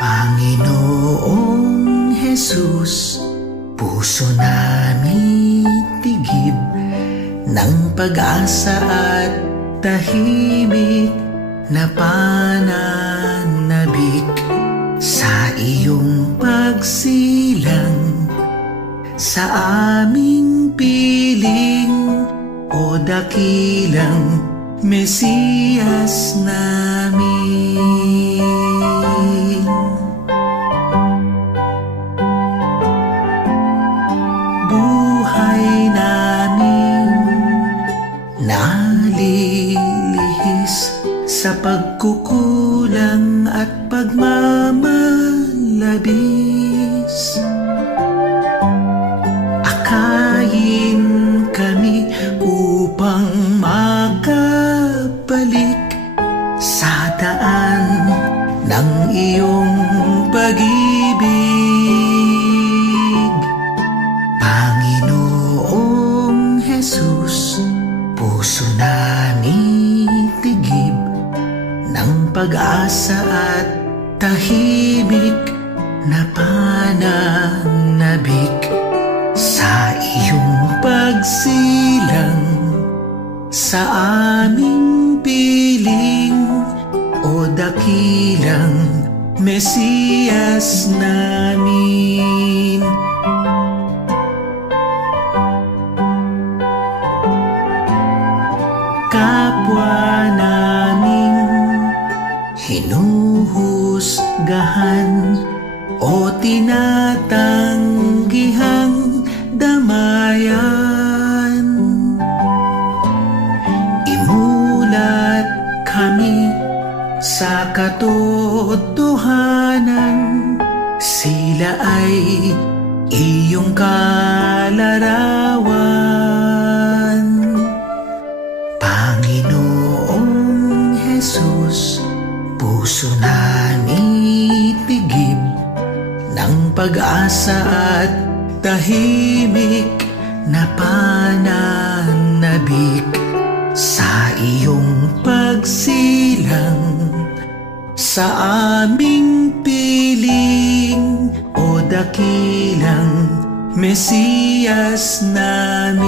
Panginoong Jesus, puso namin tigib ng pag-asa at tahimik na pananabik sa iyong pagsilang sa aming piling, o dakilang Mesiyas namin. Buhay namin nalilihis sa pagkukulang at pagmamalabis. Akayin kami upang makabalik sa daan ng iyong pag-ibig. Panginoong Jesus, puso namin tigib ng pag-asa at tahimik na pananabik sa iyong pagsilang sa aming piling, o dakilang Mesiyas namin. Kapwa naming hinuhusgahan o tinatanggihang damayan, imulat kami sa katotohanan, sila ay iyong kalarawan. Panginoong Jesus, puso namin tigib ng pag-asa at tahimik na pananabik sa iyong pagsilang sa aming piling, o dakilang Mesiyas namin.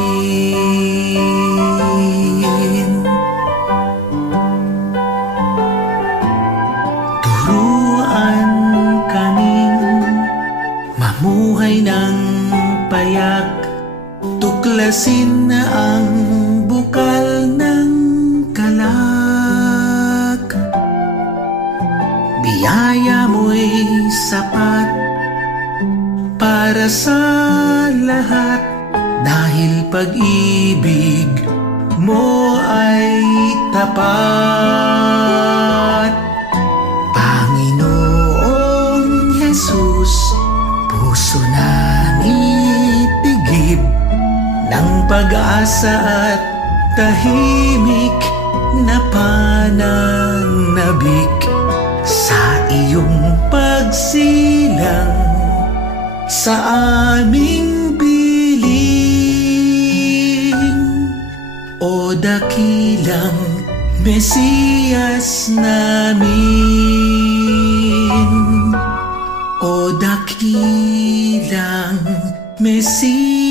Turuan kaming mamuhay ng payak, tuklasin na ang bukal ng kalak. Biyaya mo'y sapat para sa lahat, dahil pag-ibig mo ay tapat. Panginoong Jesus, puso namin tigib ng pag-asa at tahimik na pananabik sa iyong pagsilang sa aming piling, o dakilang Mesiyas namin, o dakilang Mesiyas